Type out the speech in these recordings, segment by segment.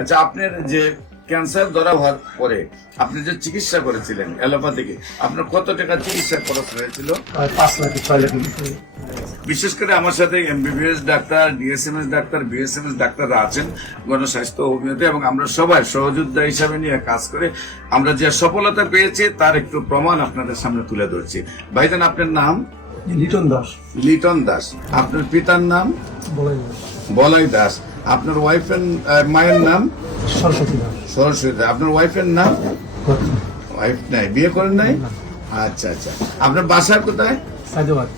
আচ্ছা, আপনার যে ক্যান্সার ধরা হওয়ার পরে আপনি যে চিকিৎসা করেছিলেন অ্যালোপ্যাথিকে, আপনার কত টাকা চিকিৎসা খরচ হয়েছিল? 5 লাখ 6 লাখ। বিশেষ করে আমার সাথে MBBS doctor, DSMS doctor, BSMS ডাক্তাররা আছেন গণস্বাস্থ্য হোমিওতে, এবং আমরা সবাই সহযোদ্ধা হিসাবে নিয়ে কাজ করে আমরা যে সফলতা পেয়েছি তার একটু প্রমাণ আপনাদের সামনে তুলে ধরছি। ভাইজান, আপনার নাম? লিটন দাস। লিটন দাস। আপনার পিতার নাম? বলাই বলাই দাস। আপনার ওয়াইফের মায়ের নাম? সরস্বতী দাস। সরস্বতী দাস। আপনার ওয়াইফের নাম? ওয়াইফ নাই, বিয়ে করেন নাই? আচ্ছা আচ্ছা। আপনার বাসা কোথায়? সাইদাবাদ,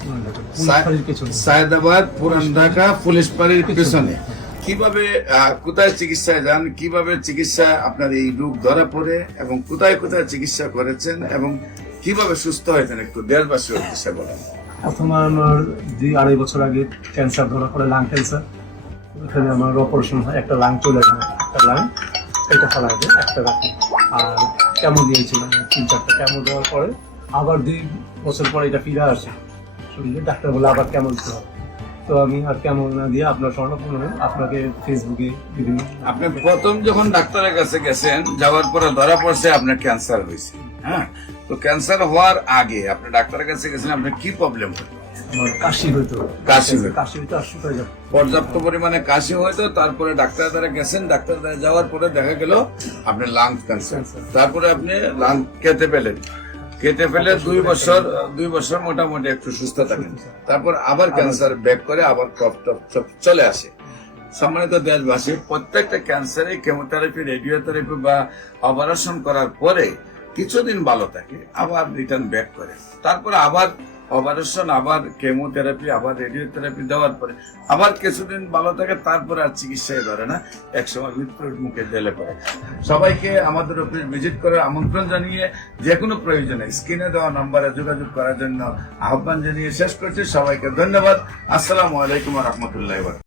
সায়দাবাদ, পুরান ঢাকা, পুলিশ পাড়ির পেছনে। কিভাবে কোথায় চিকিৎসায় যান, কিভাবে চিকিৎসা আপনার এই রোগ ধরা পড়ে, এবং কোথায় কোথায় চিকিৎসা করেছেন, এবং কিভাবে সুস্থ হয়েছেন একটু দেশবাসীর উদ্দেশ্যে বলেন। প্রথমে আমার 2-2.5 বছর আগে ক্যান্সার ধরা পড়ে, লাং ক্যান্সার। এখানে আমার অপারেশন হয়, একটা লাং চলে যায়, একটা লাং এটা ফেলা যায়, একটা রাখি। আর কেমো দিয়েছিলাম 3-4টা কেমো দেওয়ার পরে আবার 2 বছর পরে এটা ফিরে আসে শরীরে। ডাক্তার বলে আবার কেমো দিতে হবে। তো আমি আর কেমন না দিয়ে আপনার স্বর্ণপূর্ণ আপনাকে ফেসবুকে বিভিন্ন। আপনি প্রথম যখন ডাক্তারের কাছে গেছেন, যাওয়ার পরে ধরা পড়ছে আপনার ক্যান্সার হয়েছে। হ্যাঁ, তো ক্যান্সার হওয়ার আগে আপনি ডাক্তারের কাছে গেছেন, আপনার কি প্রবলেম হতো? আমার কাশি হইতো, কাশি হইতো। কাশি হইতো আর শুকায় যেত। পর্যাপ্ত পরিমাণে কাশি হয়তো, তারপরে ডাক্তার দ্বারা গেছেন, ডাক্তার দ্বারা যাওয়ার পরে দেখা গেল আপনার লাং ক্যান্সার। তারপরে আপনি লাং কেটে ফেলে 2 বছর মোটামুটি একটু সুস্থ থাকেন। তারপর আবার ক্যান্সার ব্যাক করে, আবার টপ চলে আসে। সম্মানিত দেশবাসী, প্রত্যেকটা ক্যান্সারে কেমোথেরাপি, রেডিওথেরাপি বা অপারেশন করার পরে কিছুদিন ভালো থাকে, আবার রিটার্ন ব্যাক করে। তারপরে আবার অপারেশন, আবার কেমোথেরাপি, আবার রেডিওথেরাপি দেওয়ার পরে আবার কিছুদিন ভালো থাকে, তারপরে আর চিকিৎসায় ধরে না, একসময় মৃত্যুর মুখে ঢেলে পড়ে। সবাইকে আমাদের অফিস ভিজিট করে আমন্ত্রণ জানিয়ে যে কোনো প্রয়োজনে স্ক্রিনে দেওয়া নম্বরে যোগাযোগ করার জন্য আহ্বান জানিয়ে শেষ করছি। সবাইকে ধন্যবাদ। আসসালামু আলাইকুম ওয়া রাহমাতুল্লাহি ওয়া বারাকাতুহু।